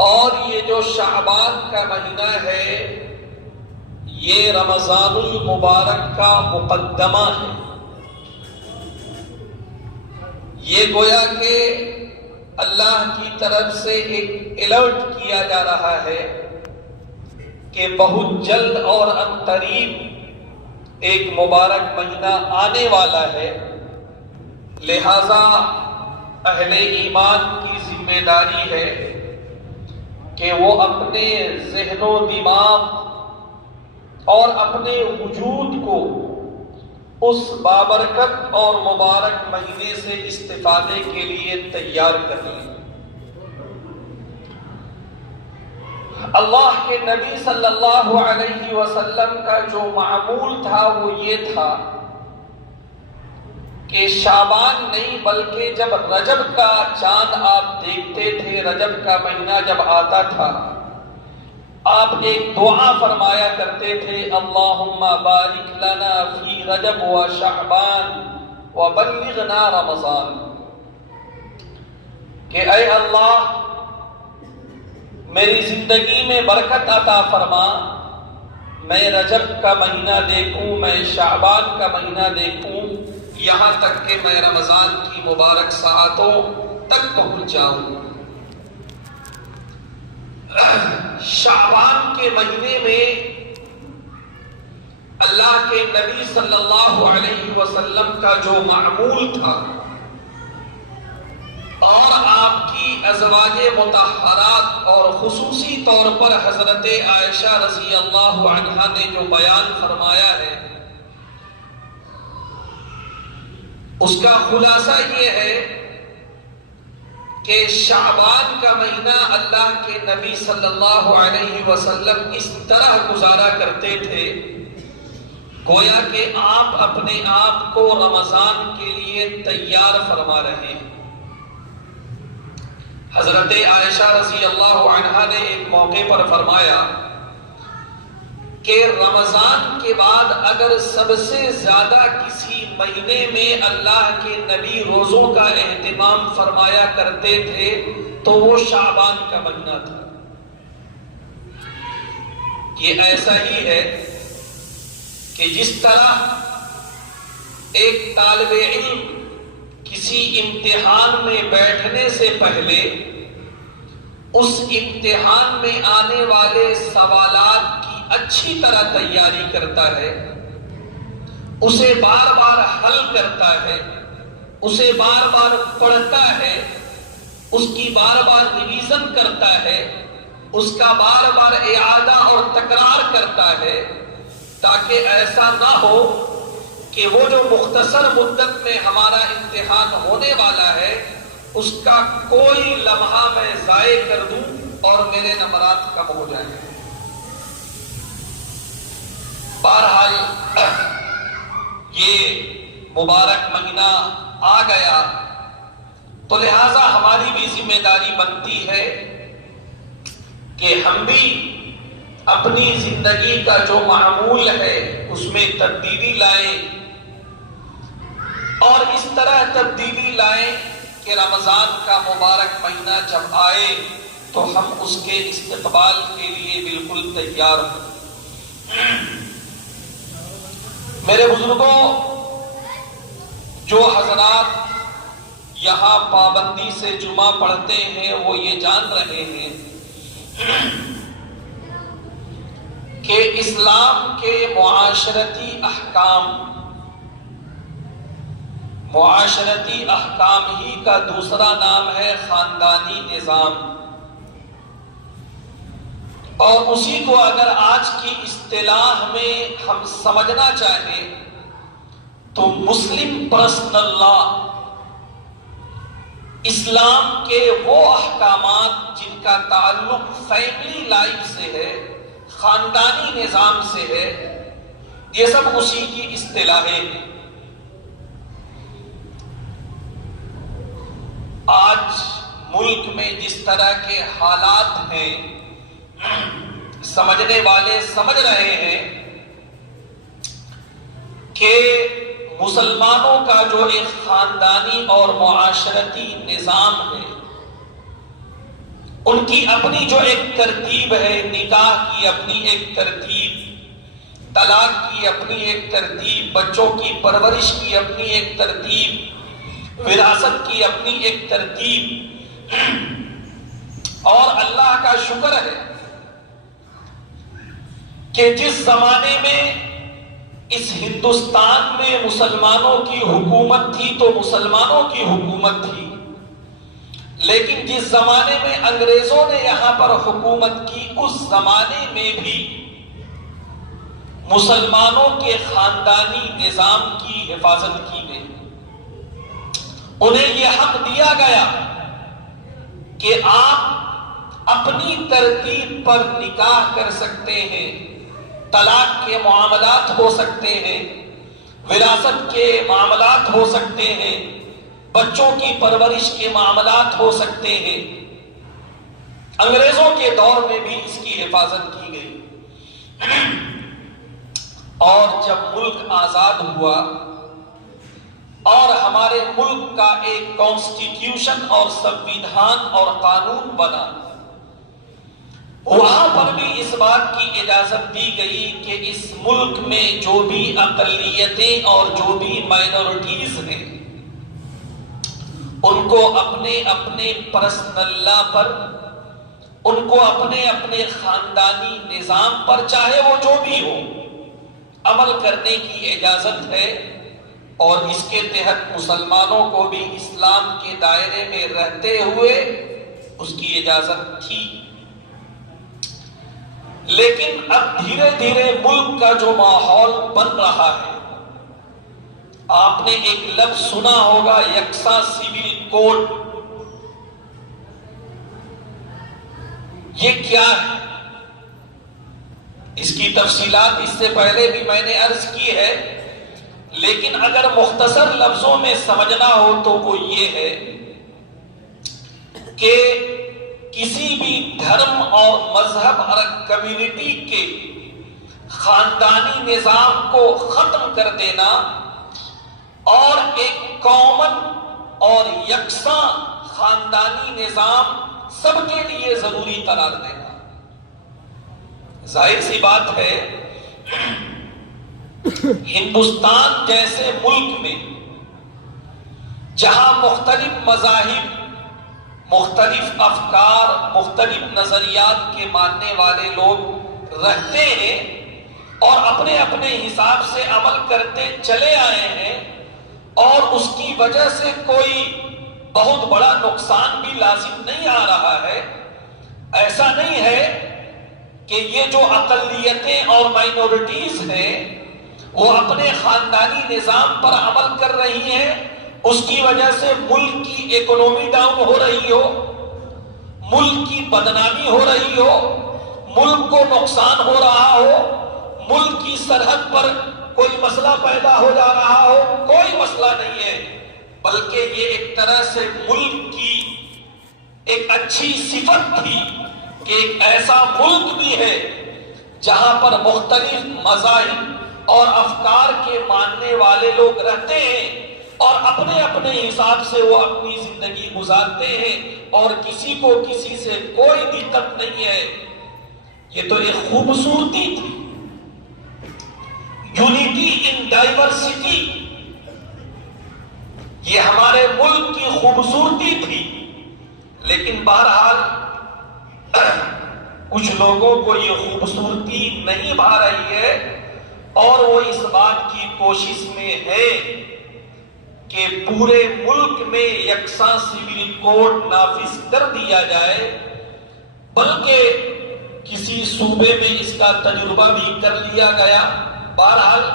اور یہ جو شعبان کا مہینہ ہے یہ رمضان المبارک کا مقدمہ ہے۔ یہ گویا کہ اللہ کی طرف سے ایک الرٹ کیا جا رہا ہے کہ بہت جلد اور ان قریب ایک مبارک مہینہ آنے والا ہے، لہذا اہل ایمان کی ذمہ داری ہے کہ وہ اپنے ذہن و دماغ اور اپنے وجود کو اس بابرکت اور مبارک مہینے سے استفادے کے لیے تیار کر لیں۔ اللہ کے نبی صلی اللہ علیہ وسلم کا جو معمول تھا وہ یہ تھا کہ شعبان نہیں بلکہ جب رجب کا چاند آپ دیکھتے تھے، رجب کا مہینہ جب آتا تھا، آپ ایک دعا فرمایا کرتے تھے، اللہم بارک لنا فی رجب و شعبان وبلغنا رمضان، کہ اے اللہ میری زندگی میں برکت عطا فرما، میں رجب کا مہینہ دیکھوں، میں شعبان کا مہینہ دیکھوں، یہاں تک کہ میں رمضان کی مبارک ساعتوں تک پہنچ جاؤں۔ شعبان کے مہینے میں اللہ کے نبی صلی اللہ علیہ وسلم کا جو معمول تھا اور آپ کی ازواج مطہرات اور خصوصی طور پر حضرت عائشہ رضی اللہ عنہا نے جو بیان فرمایا ہے، اس کا خلاصہ یہ ہے کہ شعبان کا مہینہ اللہ کے نبی صلی اللہ علیہ وسلم اس طرح گزارا کرتے تھے گویا کہ آپ اپنے آپ کو رمضان کے لیے تیار فرما رہے ہیں۔ حضرت عائشہ رضی اللہ عنہا نے ایک موقع پر فرمایا کہ رمضان کے بعد اگر سب سے زیادہ کسی مہینے میں اللہ کے نبی روزوں کا اہتمام فرمایا کرتے تھے تو وہ شعبان کا مہینہ تھا۔ یہ ایسا ہی ہے کہ جس طرح ایک طالب علم کسی امتحان میں بیٹھنے سے پہلے اس امتحان میں آنے والے سوالات کی اچھی طرح تیاری کرتا ہے، اسے بار بار حل کرتا ہے، اسے بار بار پڑھتا ہے، اس کی بار بار ریویژن کرتا ہے، اس کا بار بار اعادہ اور تکرار کرتا ہے، تاکہ ایسا نہ ہو کہ وہ جو مختصر مدت میں ہمارا امتحان ہونے والا ہے اس کا کوئی لمحہ میں ضائع کر دوں اور میرے نمبرات کم ہو جائیں۔ بہرحال یہ مبارک مہینہ آ گیا تو لہذا ہماری بھی ذمہ داری بنتی ہے کہ ہم بھی اپنی زندگی کا جو معمول ہے اس میں تبدیلی لائیں، اور اس طرح تبدیلی لائیں کہ رمضان کا مبارک مہینہ جب آئے تو ہم اس کے استقبال کے لیے بالکل تیار ہوں۔ میرے بزرگوں، جو حضرات یہاں پابندی سے جمعہ پڑھتے ہیں وہ یہ جان رہے ہیں کہ اسلام کے معاشرتی احکام ہی کا دوسرا نام ہے خاندانی نظام، اور اسی کو اگر آج کی اصطلاح میں ہم سمجھنا چاہیں تو مسلم پرسنل لا، اسلام کے وہ احکامات جن کا تعلق فیملی لائف سے ہے، خاندانی نظام سے ہے، یہ سب اسی کی اصطلاحیں ہیں۔ آج ملک میں جس طرح کے حالات ہیں سمجھنے والے سمجھ رہے ہیں کہ مسلمانوں کا جو ایک خاندانی اور معاشرتی نظام ہے ان کی اپنی جو ایک ترتیب ہے، نکاح کی اپنی ایک ترتیب، طلاق کی اپنی ایک ترتیب، بچوں کی پرورش کی اپنی ایک ترتیب، وراثت کی اپنی ایک ترتیب. اور اللہ کا شکر ہے کہ جس زمانے میں اس ہندوستان میں مسلمانوں کی حکومت تھی تو مسلمانوں کی حکومت تھی، لیکن جس زمانے میں انگریزوں نے یہاں پر حکومت کی اس زمانے میں بھی مسلمانوں کے خاندانی نظام کی حفاظت کی گئی. انہیں یہ حق دیا گیا کہ آپ اپنی ترتیب پر نکاح کر سکتے ہیں، طلاق کے معاملات ہو سکتے ہیں، وراثت کے معاملات ہو سکتے ہیں، بچوں کی پرورش کے معاملات ہو سکتے ہیں. انگریزوں کے دور میں بھی اس کی حفاظت کی گئی. اور جب ملک آزاد ہوا اور ہمارے ملک کا ایک کانسٹیٹیوشن اور سنویدھان اور قانون بنا، وہاں پر بھی اس بات کی اجازت دی گئی کہ اس ملک میں جو بھی اقلیتیں اور جو بھی مائنورٹیز ہیں ان کو اپنے اپنے پرسنل لا پر، ان کو اپنے اپنے خاندانی نظام پر، چاہے وہ جو بھی ہو، عمل کرنے کی اجازت ہے. اور اس کے تحت مسلمانوں کو بھی اسلام کے دائرے میں رہتے ہوئے اس کی اجازت تھی. لیکن اب دھیرے دھیرے ملک کا جو ماحول بن رہا ہے، آپ نے ایک لفظ سنا ہوگا، یکساں سول کوڈ. یہ کیا ہے؟ اس کی تفصیلات اس سے پہلے بھی میں نے عرض کی ہے، لیکن اگر مختصر لفظوں میں سمجھنا ہو تو وہ یہ ہے کہ کسی بھی دھرم اور مذہب اور کمیونٹی کے خاندانی نظام کو ختم کر دینا اور ایک کامن اور یکساں خاندانی نظام سب کے لیے ضروری قرار دینا. ظاہر سی بات ہے، ہندوستان جیسے ملک میں جہاں مختلف مذاہب، مختلف افکار، مختلف نظریات کے ماننے والے لوگ رہتے ہیں اور اپنے اپنے حساب سے عمل کرتے چلے آئے ہیں، اور اس کی وجہ سے کوئی بہت بڑا نقصان بھی لازم نہیں آ رہا ہے. ایسا نہیں ہے کہ یہ جو اقلیتیں اور مائنورٹیز ہیں وہ اپنے خاندانی نظام پر عمل کر رہی ہیں، اس کی وجہ سے ملک کی اکنومی ڈاؤن ہو رہی ہو، ملک کی بدنامی ہو رہی ہو، ملک کو نقصان ہو رہا ہو، ملک کی سرحد پر کوئی مسئلہ پیدا ہو جا رہا ہو. کوئی مسئلہ نہیں ہے، بلکہ یہ ایک طرح سے ملک کی ایک اچھی صفت تھی کہ ایک ایسا ملک بھی ہے جہاں پر مختلف مذاہب اور افکار کے ماننے والے لوگ رہتے ہیں اور اپنے اپنے حساب سے وہ اپنی زندگی گزارتے ہیں اور کسی کو کسی سے کوئی دقت نہیں ہے. یہ تو ایک خوبصورتی تھی، یونٹی ان ڈائیورسٹی. یہ ہمارے ملک کی خوبصورتی تھی. لیکن بہرحال کچھ لوگوں کو یہ خوبصورتی نہیں بھا رہی ہے اور وہ اس بات کی کوشش میں ہے کہ پورے ملک میں یکساں سول کوڈ نافذ کر دیا جائے، بلکہ کسی صوبے میں اس کا تجربہ بھی کر لیا گیا. بہرحال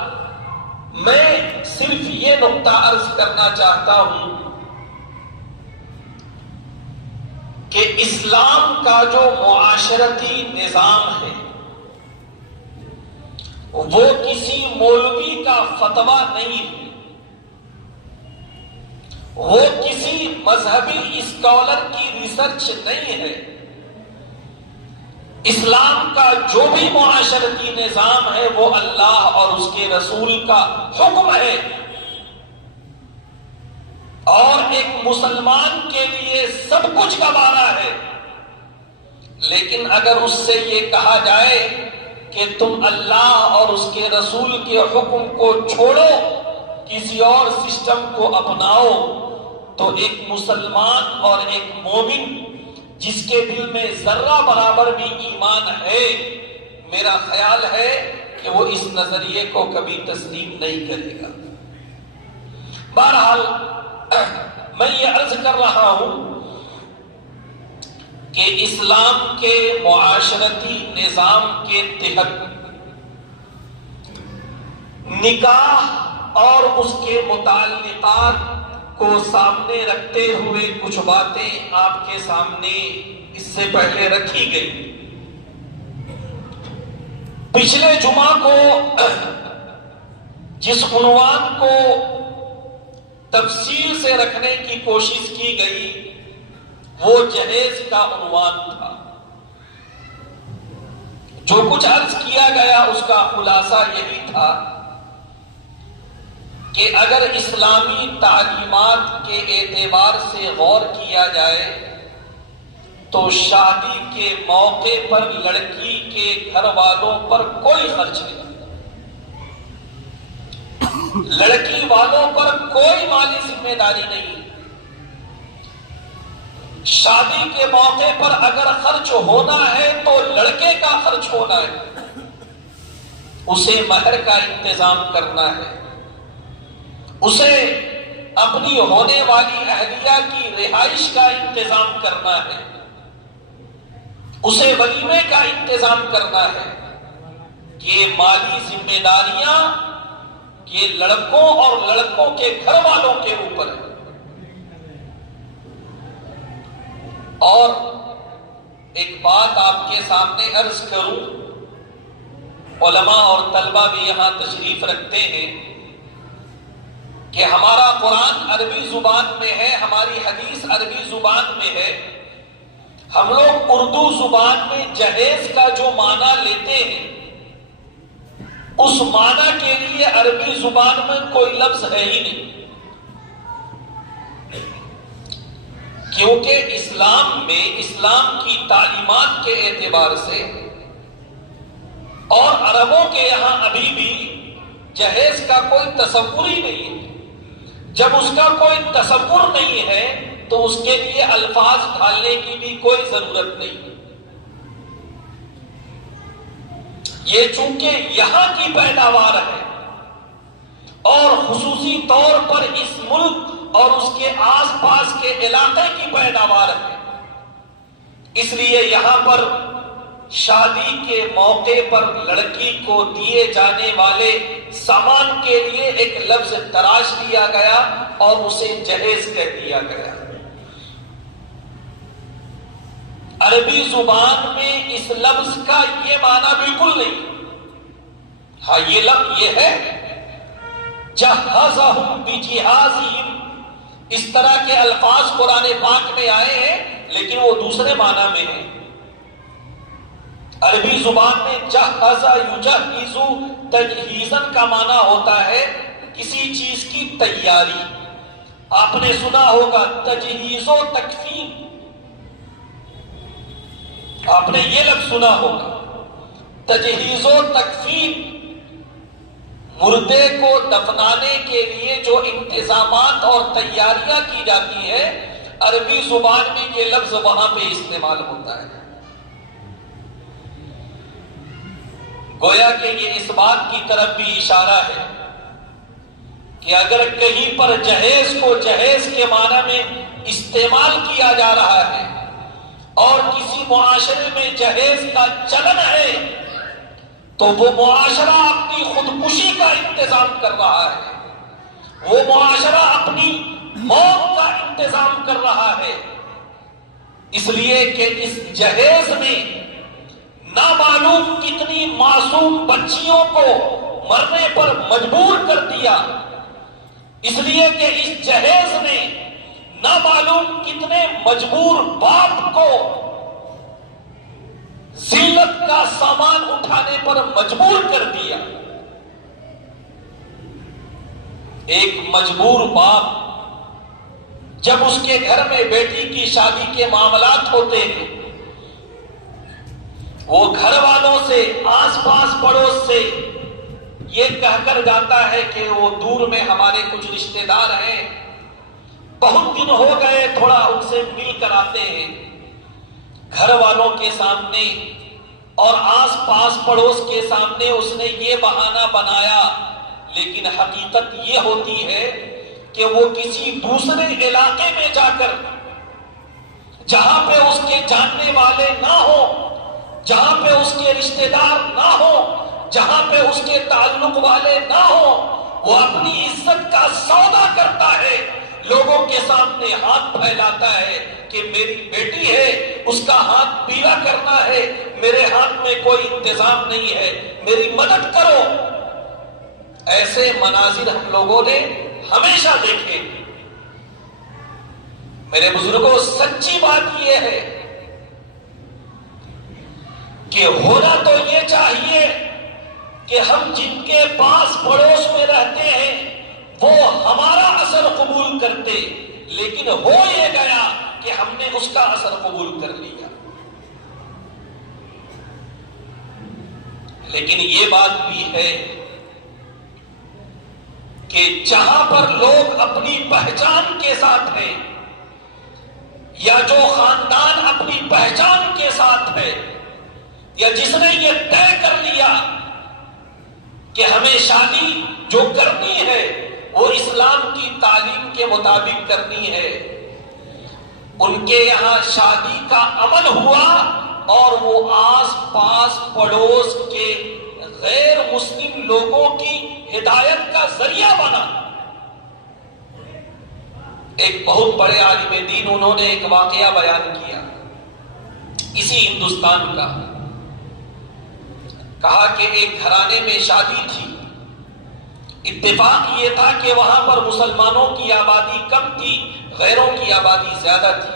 میں صرف یہ نقطہ عرض کرنا چاہتا ہوں کہ اسلام کا جو معاشرتی نظام ہے وہ کسی مولوی کا فتویٰ نہیں ہے، وہ کسی مذہبی اسکالر کی ریسرچ نہیں ہے. اسلام کا جو بھی معاشرتی نظام ہے وہ اللہ اور اس کے رسول کا حکم ہے، اور ایک مسلمان کے لیے سب کچھ گوارا ہے. لیکن اگر اس سے یہ کہا جائے کہ تم اللہ اور اس کے رسول کے حکم کو چھوڑو، کسی اور سسٹم کو اپناؤ، تو ایک مسلمان اور ایک مومن جس کے دل میں ذرہ برابر بھی ایمان ہے، میرا خیال ہے کہ وہ اس نظریے کو کبھی تسلیم نہیں کرے گا۔ بہرحال میں یہ عرض کر رہا ہوں کہ اسلام کے معاشرتی نظام کے تحت نکاح اور اس کے متعلقات کو سامنے رکھتے ہوئے کچھ باتیں آپ کے سامنے اس سے پہلے رکھی گئی۔ پچھلے جمعہ کو جس عنوان کو تفصیل سے رکھنے کی کوشش کی گئی وہ جہیز کا عنوان تھا۔ جو کچھ عرض کیا گیا اس کا خلاصہ یہی تھا کہ اگر اسلامی تعلیمات کے اعتبار سے غور کیا جائے تو شادی کے موقع پر لڑکی کے گھر والوں پر کوئی خرچ نہیں، لڑکی والوں پر کوئی مالی ذمہ داری نہیں۔ شادی کے موقع پر اگر خرچ ہونا ہے تو لڑکے کا خرچ ہونا ہے، اسے مہر کا انتظام کرنا ہے، اسے اپنی ہونے والی اہلیہ کی رہائش کا انتظام کرنا ہے، اسے ولیمے کا انتظام کرنا ہے۔ یہ مالی ذمہ داریاں یہ لڑکوں اور لڑکوں کے گھر والوں کے اوپر ہے۔ اور ایک بات آپ کے سامنے عرض کروں، علماء اور طلبہ بھی یہاں تشریف رکھتے ہیں کہ ہمارا قرآن عربی زبان میں ہے، ہماری حدیث عربی زبان میں ہے، ہم لوگ اردو زبان میں جہیز کا جو معنی لیتے ہیں اس معنی کے لیے عربی زبان میں کوئی لفظ ہے ہی نہیں، کیونکہ اسلام میں اسلام کی تعلیمات کے اعتبار سے اور عربوں کے یہاں ابھی بھی جہیز کا کوئی تصور ہی نہیں ہے۔ جب اس کا کوئی تصور نہیں ہے تو اس کے لیے الفاظ ڈھالنے کی بھی کوئی ضرورت نہیں۔ یہ چونکہ یہاں کی پیداوار ہے اور خصوصی طور پر اس ملک اور اس کے آس پاس کے علاقے کی پیداوار ہے، اس لیے یہاں پر شادی کے موقع پر لڑکی کو دیے جانے والے سامان کے لیے ایک لفظ تراش دیا گیا اور اسے جہیز کہہ دیا گیا۔ عربی زبان میں اس لفظ کا یہ معنی بالکل نہیں۔ ہاں یہ لفظ یہ ہے جہزہم بجہازہم، اس طرح کے الفاظ قرآن پاک میں آئے ہیں لیکن وہ دوسرے معنی میں ہیں۔ عربی زبان میں جہز یجہز تجہیزن کا معنی ہوتا ہے کسی چیز کی تیاری۔ آپ نے سنا ہوگا تجہیز و تکفین، آپ نے یہ لفظ سنا ہوگا تجہیز و تکفین، مردے کو دفنانے کے لیے جو انتظامات اور تیاریاں کی جاتی ہے، عربی زبان میں یہ لفظ وہاں پہ استعمال ہوتا ہے۔ گویا کہ یہ اس بات کی طرف بھی اشارہ ہے کہ اگر کہیں پر جہیز کو جہیز کے معنی میں استعمال کیا جا رہا ہے اور کسی معاشرے میں جہیز کا چلن ہے تو وہ معاشرہ اپنی خودکشی کا انتظام کر رہا ہے، وہ معاشرہ اپنی موت کا انتظام کر رہا ہے، اس لیے کہ اس جہیز میں نامعلوم کتنی معصوم بچیوں کو مرنے پر مجبور کر دیا، اس لیے کہ اس جہیز نے نامعلوم کتنے مجبور باپ کو ذلت کا سامان اٹھانے پر مجبور کر دیا۔ ایک مجبور باپ جب اس کے گھر میں بیٹی کی شادی کے معاملات ہوتے ہیں وہ گھر والوں سے، آس پاس پڑوس سے یہ کہہ کر جاتا ہے کہ وہ دور میں ہمارے کچھ رشتہ دار ہیں، بہت دن ہو گئے، تھوڑا ان سے مل کر آتے ہیں۔ گھر والوں کے سامنے اور آس پاس پڑوس کے سامنے اس نے یہ بہانہ بنایا، لیکن حقیقت یہ ہوتی ہے کہ وہ کسی دوسرے علاقے میں جا کر، جہاں پہ اس کے جاننے والے نہ ہو، جہاں پہ اس کے رشتہ دار نہ ہو، جہاں پہ اس کے تعلق والے نہ ہو، وہ اپنی عزت کا سودا کرتا ہے، لوگوں کے سامنے ہاتھ پھیلاتا ہے کہ میری بیٹی ہے، اس کا ہاتھ پیلا کرنا ہے، میرے ہاتھ میں کوئی انتظام نہیں ہے، میری مدد کرو۔ ایسے مناظر ہم لوگوں نے ہمیشہ دیکھے۔ میرے بزرگوں، سچی بات یہ ہے کہ ہونا تو یہ چاہیے کہ ہم جن کے پاس پڑوس میں رہتے ہیں وہ ہمارا اثر قبول کرتے، لیکن ہو یہ گیا کہ ہم نے اس کا اثر قبول کر لیا۔ لیکن یہ بات بھی ہے کہ جہاں پر لوگ اپنی پہچان کے ساتھ ہیں، یا جو خاندان اپنی پہچان کے ساتھ ہے، یا جس نے یہ طے کر لیا کہ ہمیں شادی جو کرنی ہے وہ اسلام کی تعلیم کے مطابق کرنی ہے، ان کے یہاں شادی کا عمل ہوا اور وہ آس پاس پڑوس کے غیر مسلم لوگوں کی ہدایت کا ذریعہ بنا۔ ایک بہت بڑے عالم دین، انہوں نے ایک واقعہ بیان کیا اسی ہندوستان کا۔ کہا کہ ایک گھرانے میں شادی تھی، اتفاق یہ تھا کہ وہاں پر مسلمانوں کی آبادی کم تھی، غیروں کی آبادی زیادہ تھی۔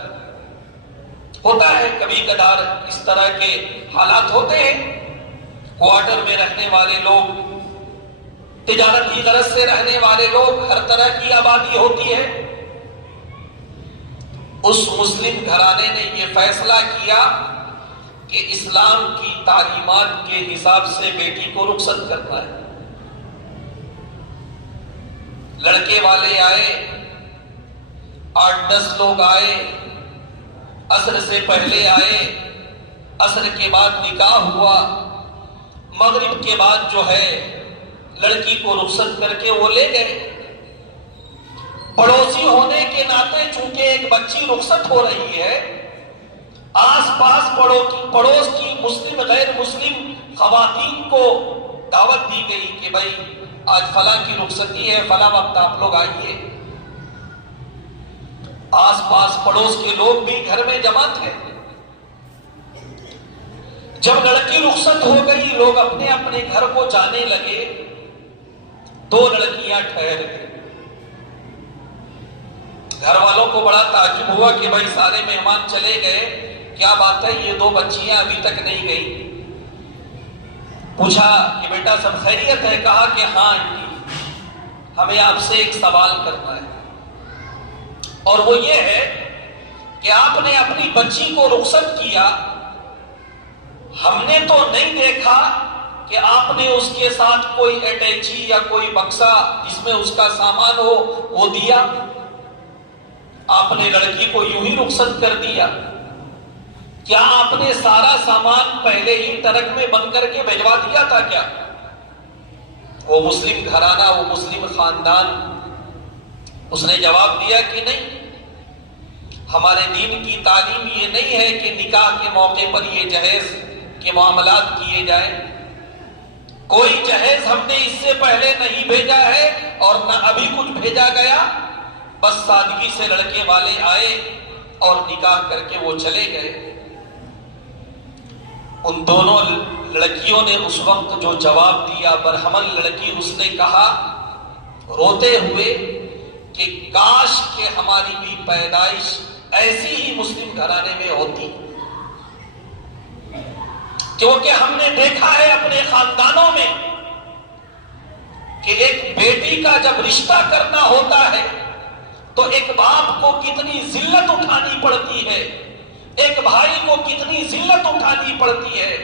ہوتا ہے کبھی کبھار اس طرح کے حالات ہوتے ہیں، کوارٹر میں رہنے والے لوگ، تجارتی غرض سے رہنے والے لوگ، ہر طرح کی آبادی ہوتی ہے۔ اس مسلم گھرانے نے یہ فیصلہ کیا کہ اسلام کی تعلیمات کے حساب سے بیٹی کو رخصت کرنا ہے۔ لڑکے والے آئے، 8-10 لوگ آئے، عصر سے پہلے آئے، عصر کے بعد نکاح ہوا، مغرب کے بعد جو ہے لڑکی کو رخصت کر کے وہ لے گئے۔ پڑوسی ہونے کے ناطے چونکہ ایک بچی رخصت ہو رہی ہے، آس پاس پڑوس کی مسلم غیر مسلم خواتین کو دعوت دی گئی کہ بھائی آج فلاں کی رخصتی ہے، فلاں وقت آپ لوگ آئیے۔ آس پاس پڑوس کے لوگ بھی گھر میں جمع تھے۔ جب لڑکی رخصت ہو گئی، لوگ اپنے اپنے گھر کو جانے لگے، 2 لڑکیاں ٹھہر گئی۔ گھر والوں کو بڑا تعجب ہوا کہ بھائی سارے مہمان چلے گئے، کیا بات ہے، یہ 2 بچیاں ابھی تک نہیں گئی۔ پوچھا کہ بیٹا سب خیریت ہے؟ کہا کہ ہاں آنٹی، ہمیں آپ سے ایک سوال کرنا ہے، اور وہ یہ ہے کہ آپ نے اپنی بچی کو رخصت کیا، ہم نے تو نہیں دیکھا کہ آپ نے اس کے ساتھ کوئی اٹیچی یا کوئی بکسا جس میں اس کا سامان ہو وہ دیا، آپ نے لڑکی کو یوں ہی رخصت کر دیا۔ کیا آپ نے سارا سامان پہلے ہی ٹرک میں بند کر کے بھجوا دیا تھا کیا؟ وہ مسلم گھرانہ، وہ مسلم خاندان، اس نے جواب دیا کہ نہیں، ہمارے دین کی تعلیم یہ نہیں ہے کہ نکاح کے موقع پر یہ جہیز کے معاملات کیے جائیں۔ کوئی جہیز ہم نے اس سے پہلے نہیں بھیجا ہے اور نہ ابھی کچھ بھیجا گیا، بس سادگی سے لڑکے والے آئے اور نکاح کر کے وہ چلے گئے۔ ان دونوں لڑکیوں نے اس وقت جو جواب دیا، برہمن لڑکی، اس نے کہا روتے ہوئے کہ کاش کہ ہماری بھی پیدائش ایسی ہی مسلم گھرانے میں ہوتی، کیونکہ ہم نے دیکھا ہے اپنے خاندانوں میں کہ ایک بیٹی کا جب رشتہ کرنا ہوتا ہے تو ایک باپ کو کتنی ذلت اٹھانی پڑتی ہے، ایک بھائی کو کتنی ذلت اٹھانی پڑتی ہے.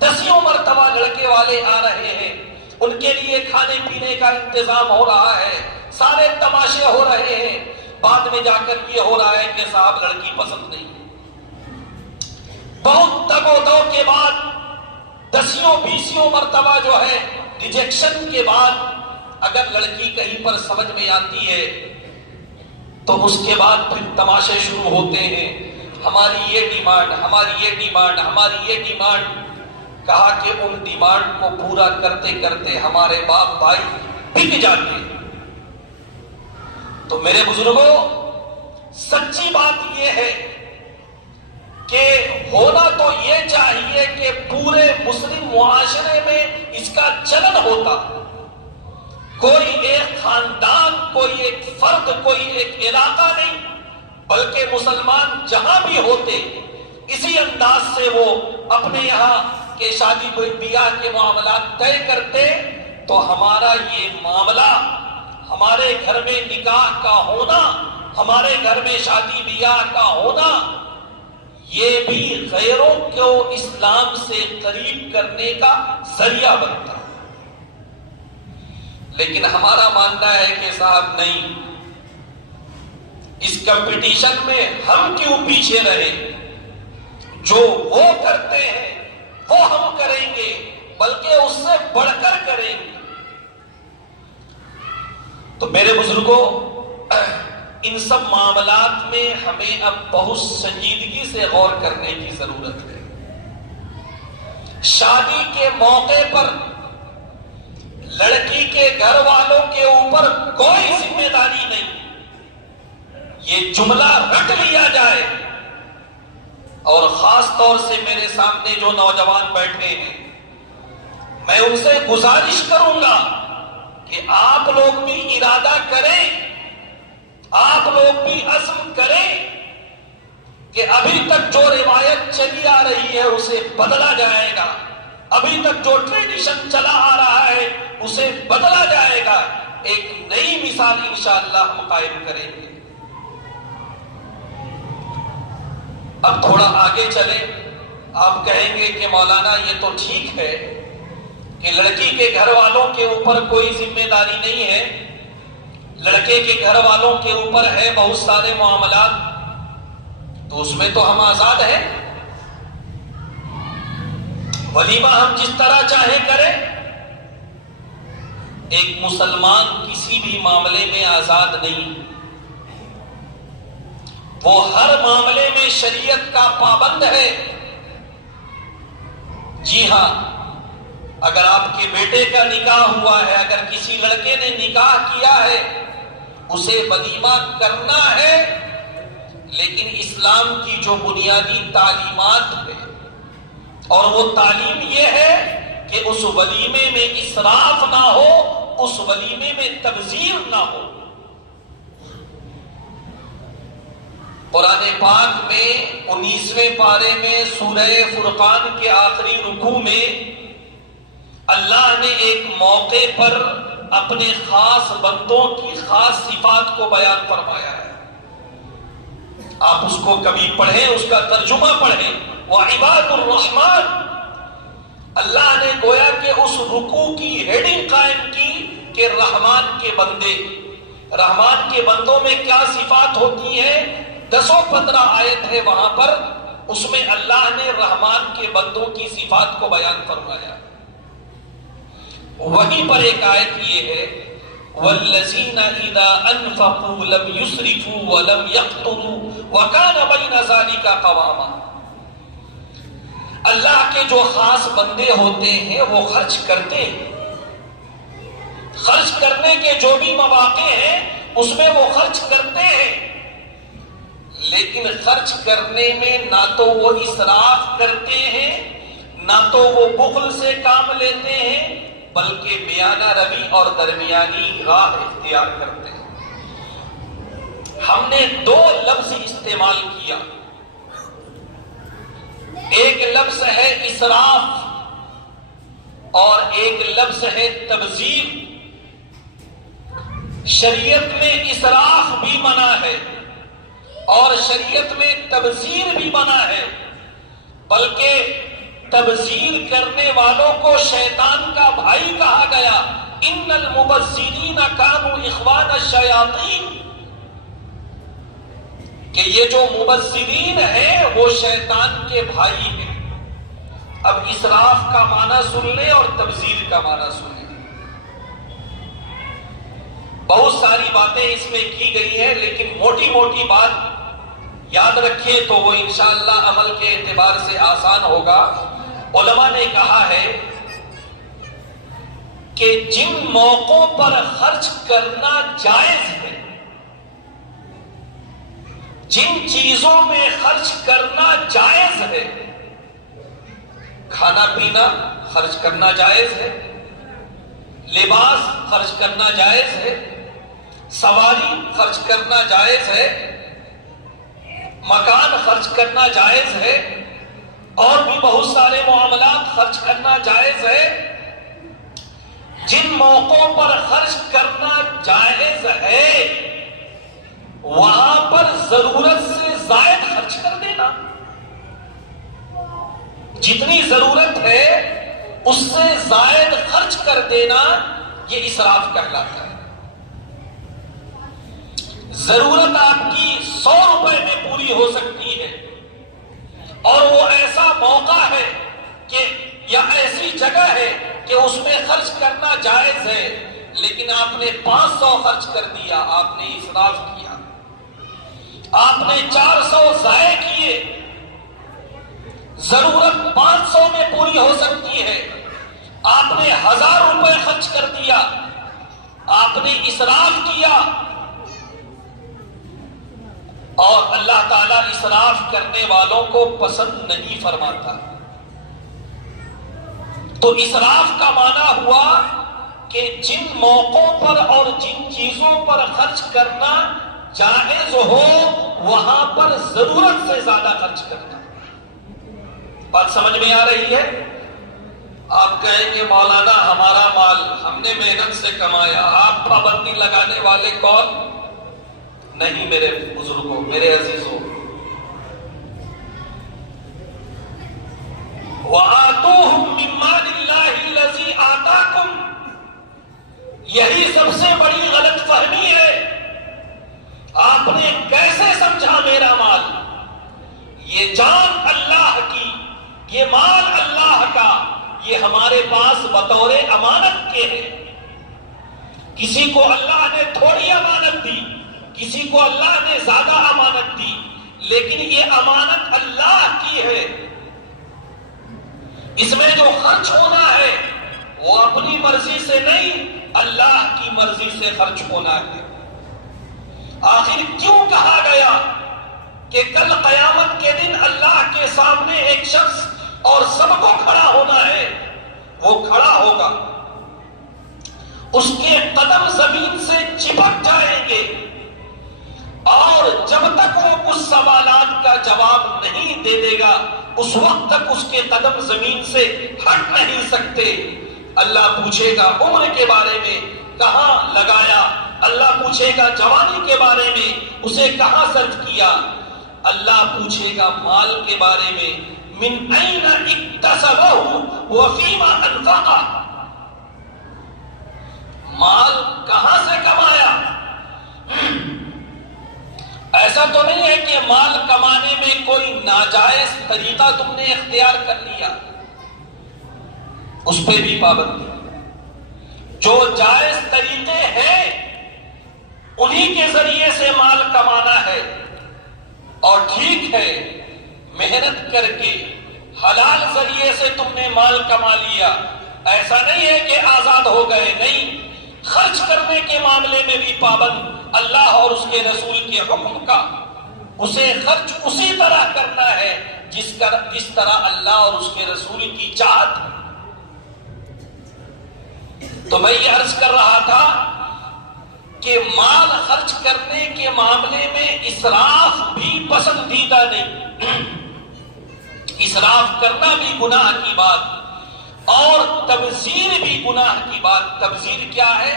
10 مرتبہ لڑکے والے آ رہے ہیں، ان کے لیے کھانے پینے کا انتظام ہو رہا ہے، سارے تماشے ہو رہے ہیں، بعد میں جا کر یہ ہو رہا ہے کہ صاحب لڑکی پسند نہیں. بہت تگ و دو کے بعد 10-20 مرتبہ جو ہے ریجیکشن کے بعد اگر لڑکی کہیں پر سمجھ میں آتی ہے تو اس کے بعد پھر تماشے شروع ہوتے ہیں. ہماری یہ ڈیمانڈ، ہماری یہ ڈیمانڈ، ہماری یہ ڈیمانڈ. کہا کہ ان ڈیمانڈ کو پورا کرتے کرتے ہمارے باپ بھائی بک جاتے. تو میرے بزرگوں، سچی بات یہ ہے کہ ہونا تو یہ چاہیے کہ پورے مسلم معاشرے میں اس کا چلن ہوتا. کوئی ایک خاندان، کوئی ایک فرد، کوئی ایک علاقہ نہیں، بلکہ مسلمان جہاں بھی ہوتے اسی انداز سے وہ اپنے یہاں کے شادی بیاہ کے معاملات طے کرتے. تو ہمارا یہ معاملہ، ہمارے گھر میں نکاح کا ہونا، ہمارے گھر میں شادی بیاہ کا ہونا، یہ بھی غیروں کو اسلام سے قریب کرنے کا ذریعہ بنتا. لیکن ہمارا ماننا ہے کہ صاحب نہیں، اس کمپٹیشن میں ہم کیوں پیچھے رہے؟ جو وہ کرتے ہیں وہ ہم کریں گے، بلکہ اس سے بڑھ کر کریں گے. تو میرے بزرگوں، ان سب معاملات میں ہمیں اب بہت سنجیدگی سے غور کرنے کی ضرورت ہے. شادی کے موقع پر لڑکی کے گھر والوں کے اوپر کوئی ذمہ داری نہیں. یہ جملہ رٹ لیا جائے. اور خاص طور سے میرے سامنے جو نوجوان بیٹھے ہیں، میں ان سے گزارش کروں گا کہ آپ لوگ بھی ارادہ کریں، آپ لوگ بھی عزم کریں کہ ابھی تک جو روایت چلی آ رہی ہے اسے بدلا جائے گا، ابھی تک جو ٹریڈیشن چلا آ رہا ہے اسے بدلا جائے گا. ایک نئی مثال انشاءاللہ ہم قائم کریں گے. اب تھوڑا آگے چلیں. آپ کہیں گے کہ مولانا یہ تو ٹھیک ہے کہ لڑکی کے گھر والوں کے اوپر کوئی ذمہ داری نہیں ہے، لڑکے کے گھر والوں کے اوپر ہے بہت سارے معاملات، تو اس میں تو ہم آزاد ہیں، ولیمہ ہم جس طرح چاہیں کریں. ایک مسلمان کسی بھی معاملے میں آزاد نہیں، وہ ہر معاملے میں شریعت کا پابند ہے. جی ہاں، اگر آپ کے بیٹے کا نکاح ہوا ہے، اگر کسی لڑکے نے نکاح کیا ہے، اسے ولیمہ کرنا ہے، لیکن اسلام کی جو بنیادی تعلیمات ہے، اور وہ تعلیم یہ ہے کہ اس ولیمے میں اسراف نہ ہو، اس ولیمے میں تبذیر نہ ہو. قرآن پاک میں 19ویں پارے میں سورہ فرقان کے آخری رکوع میں اللہ نے ایک موقع پر اپنے خاص بندوں کی خاص صفات کو بیان فرمایا ہے. آپ اس کو کبھی پڑھیں، اس کا ترجمہ پڑھیں. وعباد الرحمن، اللہ نے گویا کہ اس رکوع کی ہیڈنگ قائم کی کہ رحمان کے بندے، رحمان کے بندوں میں کیا صفات ہوتی ہیں. 10-15 آیت ہے وہاں پر، اس میں اللہ نے رحمان کے بندوں کی صفات کو بیان فرمایا. وہیں پر ایک آیت یہ ہے، وَالَّذِينَ إِذَا أَنفَقُوا لَمْ يُسْرِفُوا وَلَمْ يَقْتُرُوا وَكَانَ بَيْنَ ذَلِكَ قَوَامًا. اللہ کے جو خاص بندے ہوتے ہیں وہ خرچ کرتے ہیں، خرچ کرنے کے جو بھی مواقع ہیں اس میں وہ خرچ کرتے ہیں، لیکن خرچ کرنے میں نہ تو وہ اسراف کرتے ہیں، نہ تو وہ بخل سے کام لیتے ہیں، بلکہ میانہ روی اور درمیانی راہ اختیار کرتے ہیں. ہم نے 2 لفظ استعمال کیا. ایک لفظ ہے اسراف اور ایک لفظ ہے تبذیر. شریعت میں اسراف بھی منع ہے، اور شریعت میں تبذیر بھی منع ہے، بلکہ تبذیر کرنے والوں کو شیطان کا بھائی کہا گیا۔ ان المبذرین کانوا اخوان الشیاطین، کہ یہ جو مبذرین ہیں وہ شیطان کے بھائی ہیں۔ اب اسراف کا معنی سن لیں اور تبذیر کا معنی سن لیں۔ بہت ساری باتیں اس میں کی گئی ہے، لیکن موٹی موٹی بات یاد رکھیں تو وہ انشاءاللہ عمل کے اعتبار سے آسان ہوگا۔ علماء نے کہا ہے کہ جن موقعوں پر خرچ کرنا جائز ہے، جن چیزوں میں خرچ کرنا جائز ہے، کھانا پینا خرچ کرنا جائز ہے، لباس خرچ کرنا جائز ہے، سواری خرچ کرنا جائز ہے، مکان خرچ کرنا جائز ہے، اور بھی بہت سارے معاملات خرچ کرنا جائز ہے۔ جن موقعوں پر خرچ کرنا جائز ہے وہاں پر ضرورت سے زائد خرچ کر دینا، جتنی ضرورت ہے اس سے زائد خرچ کر دینا، یہ اسراف کہلاتا ہے۔ ضرورت آپ کی 100 روپے میں پوری ہو سکتی ہے، اور وہ ایسا موقع ہے کہ یا ایسی جگہ ہے کہ اس میں خرچ کرنا جائز ہے، لیکن آپ نے 500 خرچ کر دیا، آپ نے اسراف کیا، آپ نے 400 ضائع کیے۔ ضرورت 500 میں پوری ہو سکتی ہے، آپ نے 1000 روپے خرچ کر دیا، آپ نے اسراف کیا، اور اللہ تعالیٰ اسراف کرنے والوں کو پسند نہیں فرماتا۔ تو اسراف کا معنی ہوا کہ جن موقعوں پر اور جن چیزوں پر خرچ کرنا جائز ہو وہاں پر ضرورت سے زیادہ خرچ کرنا۔ بات سمجھ میں آ رہی ہے؟ آپ کہیں گے مولانا ہمارا مال ہم نے محنت سے کمایا، آپ پابندی لگانے والے کون؟ نہیں میرے بزرگوں، میرے عزیزوں، وَآتُوهُم مِّن مَّالِ اللَّهِ الَّذِي آتَاكُمْ، یہی سب سے بڑی غلط فہمی ہے۔ آپ نے کیسے سمجھا میرا مال؟ یہ جان اللہ کی، یہ مال اللہ کا، یہ ہمارے پاس بطور امانت کے ہے۔ کسی کو اللہ نے تھوڑی امانت دی، کسی کو اللہ نے زیادہ امانت دی، لیکن یہ امانت اللہ کی ہے۔ اس میں جو خرچ ہونا ہے وہ اپنی مرضی سے نہیں، اللہ کی مرضی سے خرچ ہونا ہے۔ آخر کیوں کہا گیا کہ کل قیامت کے دن اللہ کے سامنے ایک شخص اور سب کو کھڑا ہونا ہے؟ وہ کھڑا ہوگا، اس کے قدم زمین سے چپک جائیں گے، اور جب تک وہ کچھ سوالات کا جواب نہیں دے دے گا اس وقت تک اس کے قدم زمین سے ہٹ نہیں سکتے۔ اللہ پوچھے گا عمر کے بارے میں کہاں لگایا، اللہ پوچھے گا جوانی کے بارے میں اسے کہاں صرف کیا، اللہ پوچھے گا مال کے بارے میں من این اکتسبہ وفیما انفقہ، مال کہاں سے کمایا؟ ایسا تو نہیں ہے کہ مال کمانے میں کوئی ناجائز طریقہ تم نے اختیار کر لیا، اس پہ بھی پابندی۔ جو جائز طریقے ہیں انہی کے ذریعے سے مال کمانا ہے، اور ٹھیک ہے محنت کر کے حلال ذریعے سے تم نے مال کما لیا، ایسا نہیں ہے کہ آزاد ہو گئے، نہیں، خرچ کرنے کے معاملے میں بھی پابند اللہ اور اس کے رسول کے حکم کا، اسے خرچ اسی طرح کرنا ہے جس طرح اللہ اور اس کے رسول کی چاہت۔ تو میں یہ عرض کر رہا تھا کہ مال خرچ کرنے کے معاملے میں اسراف بھی پسندیدہ نہیں، اسراف کرنا بھی گناہ کی بات، اور تبذیر بھی گناہ کی بات۔ تبذیر کیا ہے؟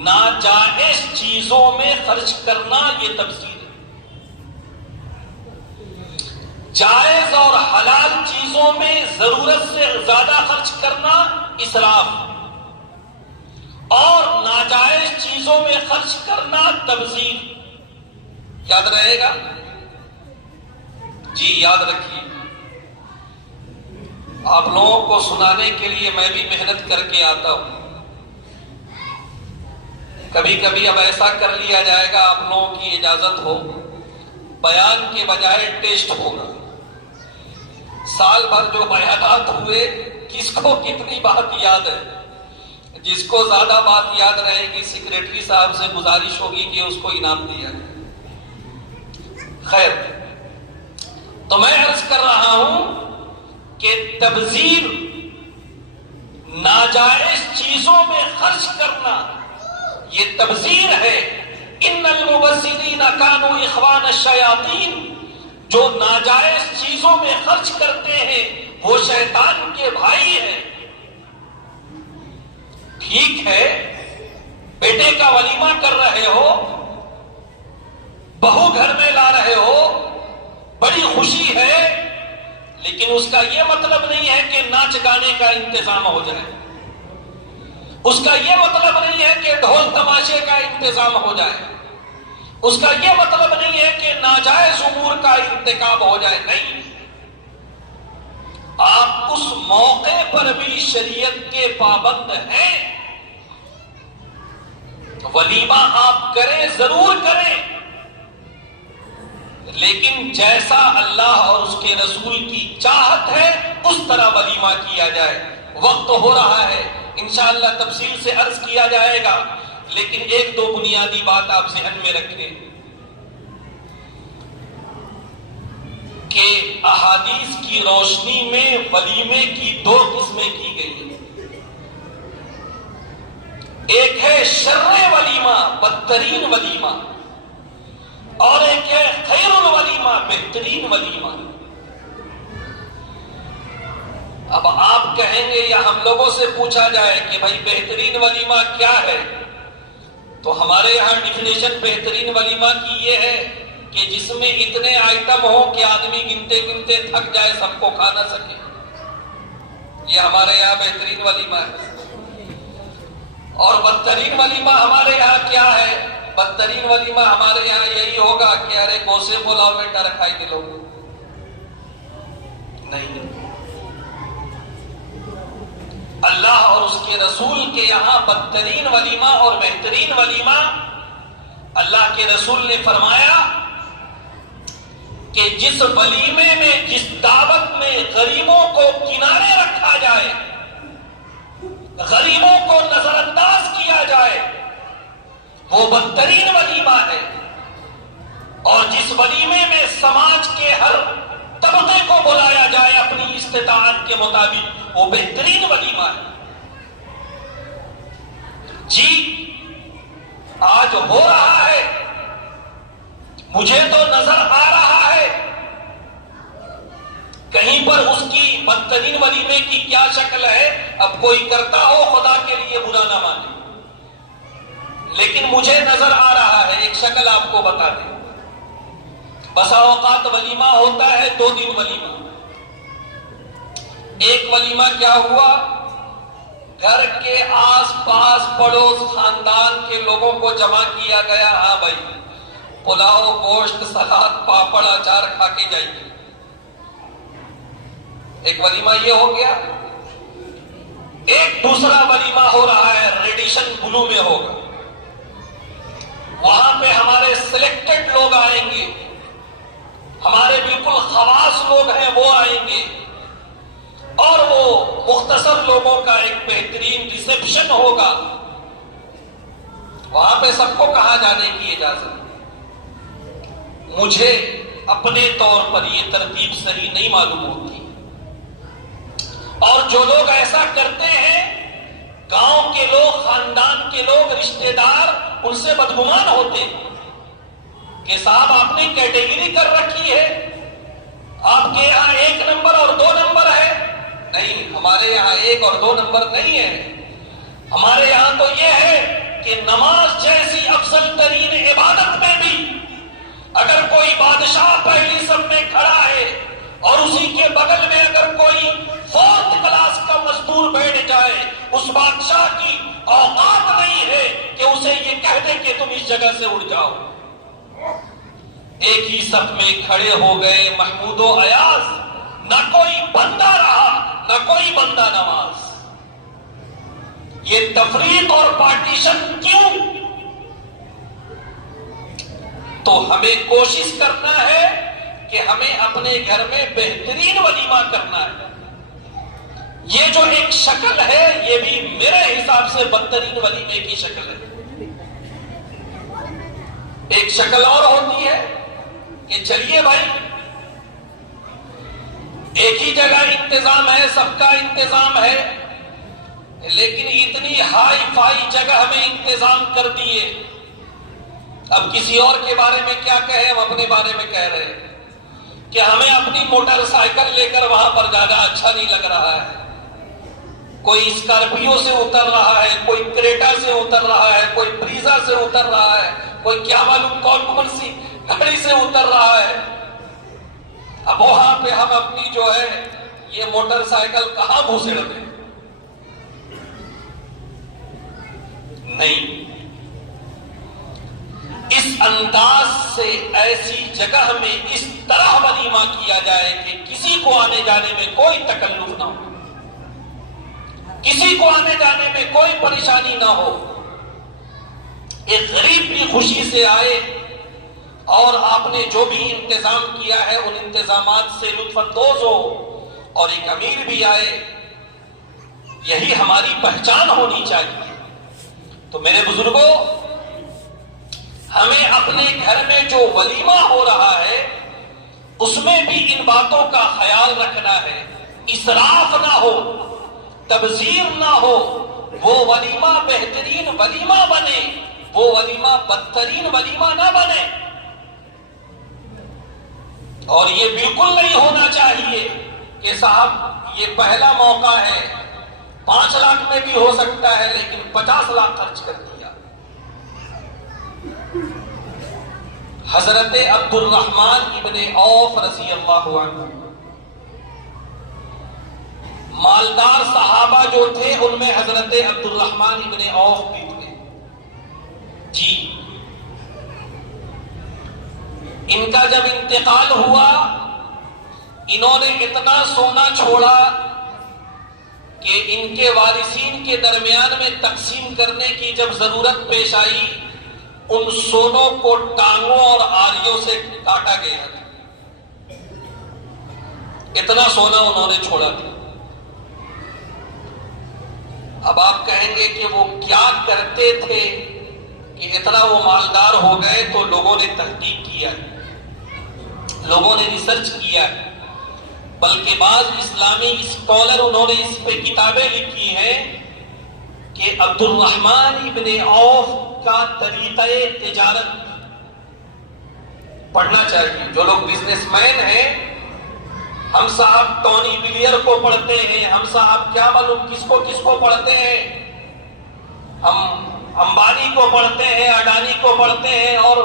ناجائز چیزوں میں خرچ کرنا، یہ تبذیر ہے۔ جائز اور حلال چیزوں میں ضرورت سے زیادہ خرچ کرنا اسراف، اور ناجائز چیزوں میں خرچ کرنا تبذیر۔ یاد رہے گا؟ جی یاد رکھیے۔ آپ لوگوں کو سنانے کے لیے میں بھی محنت کر کے آتا ہوں۔ کبھی کبھی اب ایسا کر لیا جائے گا، آپ لوگوں کی اجازت ہو، بیان کے بجائے ٹیسٹ ہوگا۔ سال بھر جو بیانات ہوئے، کس کو کتنی بات یاد ہے؟ جس کو زیادہ بات یاد رہے گی، سیکریٹری صاحب سے گزارش ہوگی کہ اس کو انعام دیا جائے۔ خیر، تو میں عرض کر رہا ہوں کہ تبذیر، ناجائز چیزوں میں خرچ کرنا، یہ تبذیر ہے۔ ان المبذرین کانوا اخوان الشیاطین، جو ناجائز چیزوں میں خرچ کرتے ہیں وہ شیطان کے بھائی ہیں۔ ٹھیک ہے، بیٹے کا ولیمہ کر رہے ہو، بہو گھر میں لا رہے ہو، بڑی خوشی ہے، لیکن اس کا یہ مطلب نہیں ہے کہ ناچ گانے کا انتظام ہو جائے، اس کا یہ مطلب نہیں ہے کہ ڈھول تماشے کا انتظام ہو جائے، اس کا یہ مطلب نہیں ہے کہ ناجائز امور کا ارتکاب ہو جائے۔ نہیں، آپ اس موقع پر بھی شریعت کے پابند ہیں۔ ولیمہ آپ کریں، ضرور کریں، لیکن جیسا اللہ اور اس کے رسول کی چاہت ہے اس طرح ولیمہ کیا جائے۔ وقت ہو رہا ہے، انشاءاللہ تفصیل سے عرض کیا جائے گا، لیکن ایک دو بنیادی بات آپ ذہن میں رکھیں کہ احادیث کی روشنی میں ولیمے کی دو قسمیں کی گئی ہیں۔ ایک ہے شر ولیمہ، بدترین ولیمہ، اور ایک ہے خیر الولیمہ، بہترین ولیمہ۔ اب آپ کہیں گے یا ہم لوگوں سے پوچھا جائے کہ بھائی بہترین ولیمہ کیا ہے، تو ہمارے یہاں ڈیفینیشن بہترین ولیمہ کی یہ ہے کہ جس میں اتنے آئٹم ہوں کہ آدمی گنتے گنتے تھک جائے، سب کو کھا نہ سکے، یہ ہمارے یہاں بہترین ولیمہ ہے۔ اور بدترین ولیمہ ہمارے یہاں کیا ہے؟ بدترین ولیمہ ہمارے یہاں یہی ہوگا کہ ارے گوشے پلاؤ بیٹا رکھائی دے لو۔ نہیں، اللہ اور اس کے رسول کے یہاں بدترین ولیمہ اور بہترین ولیمہ، اللہ کے رسول نے فرمایا کہ جس ولیمے میں، جس دعوت میں غریبوں کو کنارے رکھا جائے، غریبوں کو نظر انداز کیا جائے، وہ بدترین ولیمہ ہے۔ اور جس ولیمے میں سماج کے ہر طبقے کو بلایا جائے اپنی استطاعت کے مطابق، وہ بہترین ولیمہ ہے۔ جی آج ہو رہا ہے، مجھے تو نظر آ رہا ہے، کہیں پر اس کی بدترین ولیمے کی کیا شکل ہے، اب کوئی کرتا ہو خدا کے لیے برا نہ مانے، لیکن مجھے نظر آ رہا ہے۔ ایک شکل آپ کو بتا دیں، بسا اوقات ولیمہ ہوتا ہے 2 دن ولیمہ۔ ایک ولیمہ کیا ہوا، گھر کے آس پاس پڑوس خاندان کے لوگوں کو جمع کیا گیا، ہاں بھائی پلاؤ، گوشت، سلاد، پاپڑ، اچار کھا کے جائیے۔ ایک ولیمہ یہ ہو گیا۔ ایک دوسرا ولیمہ ہو رہا ہے، ریڈیشن بلو میں ہوگا، وہاں پہ ہمارے سلیکٹڈ لوگ آئیں گے، ہمارے بالکل خواص لوگ ہیں وہ آئیں گے، اور وہ مختصر لوگوں کا ایک بہترین ریسیپشن ہوگا۔ وہاں پہ سب کو کہا جانے کی اجازت۔ مجھے اپنے طور پر یہ ترتیب صحیح نہیں معلوم ہوتی، اور جو لوگ ایسا کرتے ہیں، گاؤں کے لوگ، خاندان کے لوگ، رشتہ دار ان سے بدگمان ہوتے ہیں کہ صاحب آپ نے کیٹیگری کر رکھی ہے، آپ کے یہاں 1 نمبر اور 2 نمبر ہے۔ نہیں، ہمارے یہاں 1 اور 2 نمبر نہیں ہے، ہمارے یہاں تو یہ ہے کہ نماز جیسی افضل ترین عبادت میں بھی اگر کوئی بادشاہ پہلی صف میں کھڑا ہے اور اسی کے بغل میں اگر کوئی 4th کلاس کا مزدور بیٹھ جائے، اس بادشاہ کی اوقات نہیں ہے کہ اسے یہ کہہ دے کہ تم اس جگہ سے اٹھ جاؤ۔ ایک ہی صف میں کھڑے ہو گئے محمود و ایاز، نہ کوئی بندہ رہا نہ کوئی بندہ نواز۔ یہ تفریق اور پارٹیشن کیوں؟ تو ہمیں کوشش کرنا ہے کہ ہمیں اپنے گھر میں بہترین ولیمہ کرنا ہے۔ یہ جو ایک شکل ہے یہ بھی میرے حساب سے بدترین ولیمے کی شکل ہے۔ ایک شکل اور ہوتی ہے کہ چلیے بھائی ایک ہی جگہ انتظام ہے، سب کا انتظام ہے، لیکن اتنی ہائی فائی جگہ ہمیں انتظام کر دیے، اب کسی اور کے بارے میں کیا کہیں، ہم اپنے بارے میں کہہ رہے ہیں کہ ہمیں اپنی موٹر سائیکل لے کر وہاں پر جانا اچھا نہیں لگ رہا ہے، کوئی اسکارپیو سے اتر رہا ہے، کوئی کریٹا سے اتر رہا ہے، کوئی بریزا سے اتر رہا ہے، کوئی کیا معلوم کون سی گاڑی سے اتر رہا ہے۔ اب وہاں پہ ہم اپنی جو ہے یہ موٹر سائیکل کہاں گھسیڑ دیں؟ نہیں، اس انداز سے ایسی جگہ میں اس طرح ولیمہ کیا جائے کہ کسی کو آنے جانے میں کوئی تکلف نہ ہو، کسی کو آنے جانے میں کوئی پریشانی نہ ہو، ایک غریب بھی خوشی سے آئے اور آپ نے جو بھی انتظام کیا ہے ان انتظامات سے لطف اندوز ہو، اور ایک امیر بھی آئے، یہی ہماری پہچان ہونی چاہیے۔ تو میرے بزرگوں، ہمیں اپنے گھر میں جو ولیمہ ہو رہا ہے اس میں بھی ان باتوں کا خیال رکھنا ہے، اسراف نہ ہو، تبذیر نہ ہو، وہ ولیمہ بہترین ولیمہ بنے، وہ ولیمہ بدترین ولیمہ نہ بنے۔ اور یہ بالکل نہیں ہونا چاہیے کہ صاحب یہ پہلا موقع ہے، 5 لاکھ میں بھی ہو سکتا ہے لیکن 50 لاکھ خرچ کر دیا۔ حضرت عبد الرحمن ابن عوف رضی اللہ عنہ، مالدار صحابہ جو تھے ان میں حضرت عبد الرحمن ابن عوف بھی تھے جی۔ ان کا جب انتقال ہوا انہوں نے اتنا سونا چھوڑا کہ ان کے وارثین کے درمیان میں تقسیم کرنے کی جب ضرورت پیش آئی ان سونوں کو ٹانگوں اور آریوں سے کاٹا گیا، اتنا سونا انہوں نے چھوڑا تھا۔ اب آپ کہیں گے کہ وہ کیا کرتے تھے کہ اتنا وہ مالدار ہو گئے؟ تو لوگوں نے تحقیق کیا، لوگوں نے ریسرچ کیا، بلکہ بعض اسلامی اسکالر انہوں نے اس پہ کتابیں لکھی ہیں کہ عبد الرحمن ابن عوف کا طریقہ تجارت پڑھنا چاہیے۔ جو لوگ بزنس مین ہیں، ہم صاحب ٹونی بلیئر کو پڑھتے ہیں، ہم صاحب کیا معلوم کس کو پڑھتے ہیں، ہم امبانی کو پڑھتے ہیں، اڈانی کو پڑھتے ہیں، اور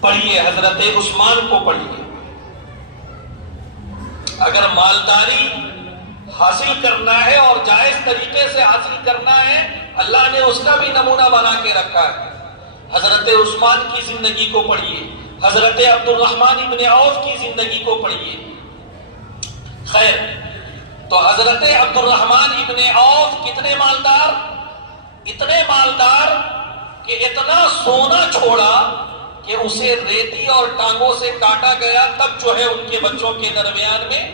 پڑھیے حضرت عثمان کو پڑھیے۔ اگر مالداری حاصل کرنا ہے اور جائز طریقے سے حاصل کرنا ہے، اللہ نے اس کا بھی نمونہ بنا کے رکھا ہے۔ حضرت عثمان کی زندگی کو پڑھیے، حضرت عبد الرحمن ابن عوف کی زندگی کو پڑھیے۔ خیر، تو حضرت عبد الرحمن ابن عوف کتنے مالدار؟ اتنے مالدار کہ اتنا سونا چھوڑا کہ اسے ریتی اور ٹانگوں سے کاٹا گیا، تب جو ہے ان کے بچوں کے درمیان میں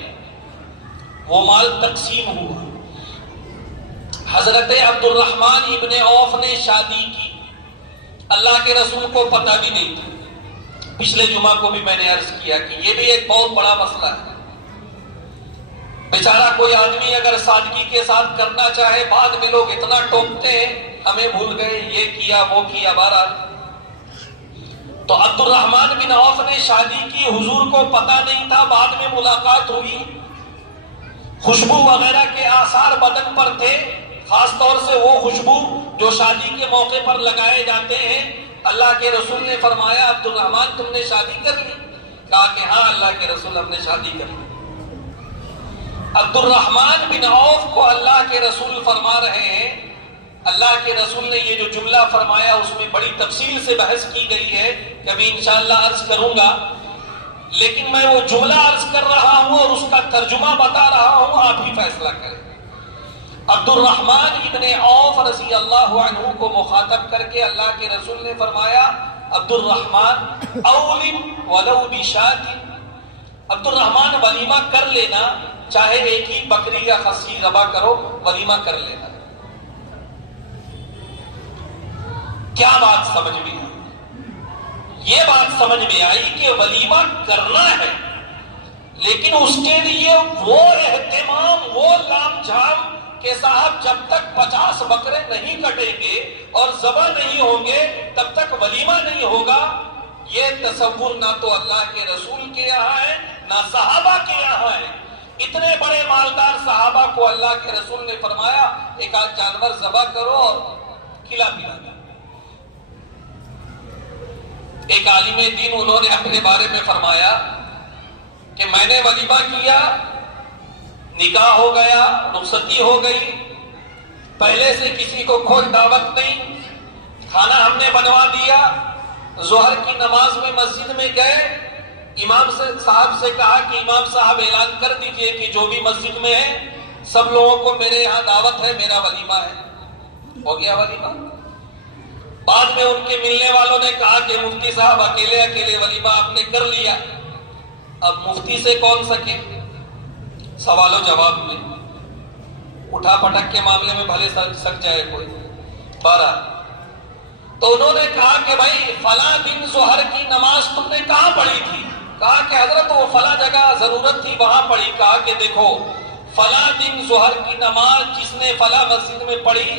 وہ مال تقسیم ہوا۔ حضرت عبد الرحمن ابن عوف نے شادی کی، اللہ کے رسول کو پتہ بھی نہیں تھا۔ پچھلے جمعہ کو بھی میں نے عرض کیا کہ یہ بھی ایک بہت بڑا مسئلہ ہے۔ بیچارہ کوئی آدمی اگر سادگی کے ساتھ کرنا چاہے، بعد میں لوگ اتنا ٹوکتے ہیں ہمیں بھول گئے، یہ کیا وہ کیا، بہرحال۔ تو عبد الرحمن بن عوف نے شادی کی، حضور کو پتہ نہیں تھا، بعد میں ملاقات ہوئی، خوشبو وغیرہ کے آثار بدن پر تھے، خاص طور سے وہ خوشبو جو شادی کے موقع پر لگائے جاتے ہیں۔ اللہ کے رسول نے فرمایا عبد الرحمن تم نے شادی کر لی؟ کہا کہ ہاں اللہ کے رسول ہم نے شادی کر لی۔ عبد الرحمن بن عوف کو اللہ کے رسول فرما رہے ہیں، اللہ کے رسول نے یہ جو جملہ فرمایا اس میں بڑی تفصیل سے بحث کی گئی ہے، کبھی انشاءاللہ عرض کروں گا، لیکن میں وہ جملہ عرض کر رہا ہوں اور اس کا ترجمہ بتا رہا ہوں، آپ ہی فیصلہ کریں۔ عبد الرحمن ابن عوف رضی اللہ عنہ کو مخاطب کر کے اللہ کے رسول نے فرمایا، عبد الرحمن اولم ولو بشات، عبد الرحمن ولیمہ کر لینا، چاہے ایک ہی بکری یا خصی ذبح کرو، ولیمہ کر لینا۔ کیا بات سمجھ میں آئی؟ یہ بات سمجھ میں آئی کہ ولیمہ کرنا ہے، لیکن اس کے لیے وہ اہتمام، وہ لام جھام کہ صاحب جب تک 50 بکرے نہیں کٹیں گے اور ذبح نہیں ہوں گے تب تک ولیمہ نہیں ہوگا، یہ تصور نہ تو اللہ کے رسول کے یہاں ہے نہ صحابہ کے یہاں ہے۔ اتنے بڑے مالدار صحابہ کو اللہ کے رسول نے فرمایا ایک آدھ جانور ذبح کرو اور کھلا پلا دو۔ ایک عالم دین انہوں نے اپنے بارے میں فرمایا کہ میں نے ولیمہ کیا، نکاح ہو گیا، رخصتی ہو گئی، پہلے سے کسی کو کوئی دعوت نہیں، کھانا ہم نے بنوا دیا، ظہر کی نماز میں مسجد میں گئے، امام صاحب سے کہا کہ امام صاحب اعلان کر دیجئے کہ جو بھی مسجد میں ہے سب لوگوں کو میرے یہاں دعوت ہے، میرا ولیمہ ہے۔ ہو گیا ولیمہ۔ بعد میں ان کے ملنے والوں نے کہا کہ مفتی صاحب اکیلے ولیمہ آپ نے کر لیا، اب مفتی سے کون سکے؟ سوال و جواب میں اٹھا پٹک کے معاملے میں بھلے سک جائے کوئی۔ 12 تو انہوں نے کہا کہ بھائی فلاں دن ظہر کی نماز تم نے کہاں پڑھی تھی؟ کہا کہ حضرت وہ فلاں جگہ ضرورت تھی وہاں پڑھی۔ کہا کہ دیکھو فلاں دن ظہر کی نماز جس نے فلاں مسجد میں پڑھی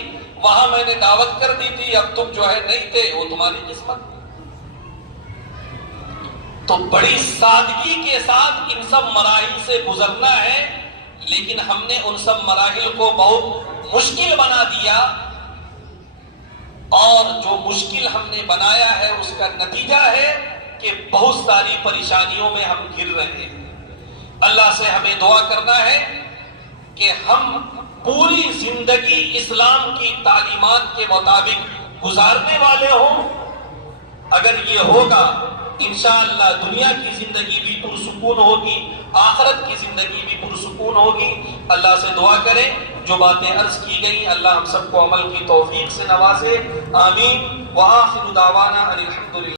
وہاں میں نے دعوت کر دی تھی، اب تم جو ہے نہیں تھے، وہ تمہاری قسمت۔ تو بڑی سادگی کے ساتھ ان سب مراحل سے گزرنا ہے، لیکن ہم نے ان سب مراحل کو بہت مشکل بنا دیا، اور جو مشکل ہم نے بنایا ہے اس کا نتیجہ ہے کہ بہت ساری پریشانیوں میں ہم گر رہے ہیں۔ اللہ سے ہمیں دعا کرنا ہے کہ ہم پوری زندگی اسلام کی تعلیمات کے مطابق گزارنے والے ہوں۔ اگر یہ ہوگا انشاءاللہ دنیا کی زندگی بھی پرسکون ہوگی، آخرت کی زندگی بھی پرسکون ہوگی۔ اللہ سے دعا کریں جو باتیں عرض کی گئی اللہ ہم سب کو عمل کی توفیق سے نوازے، آمین۔ وآخر دعوانا ان الحمدللہ۔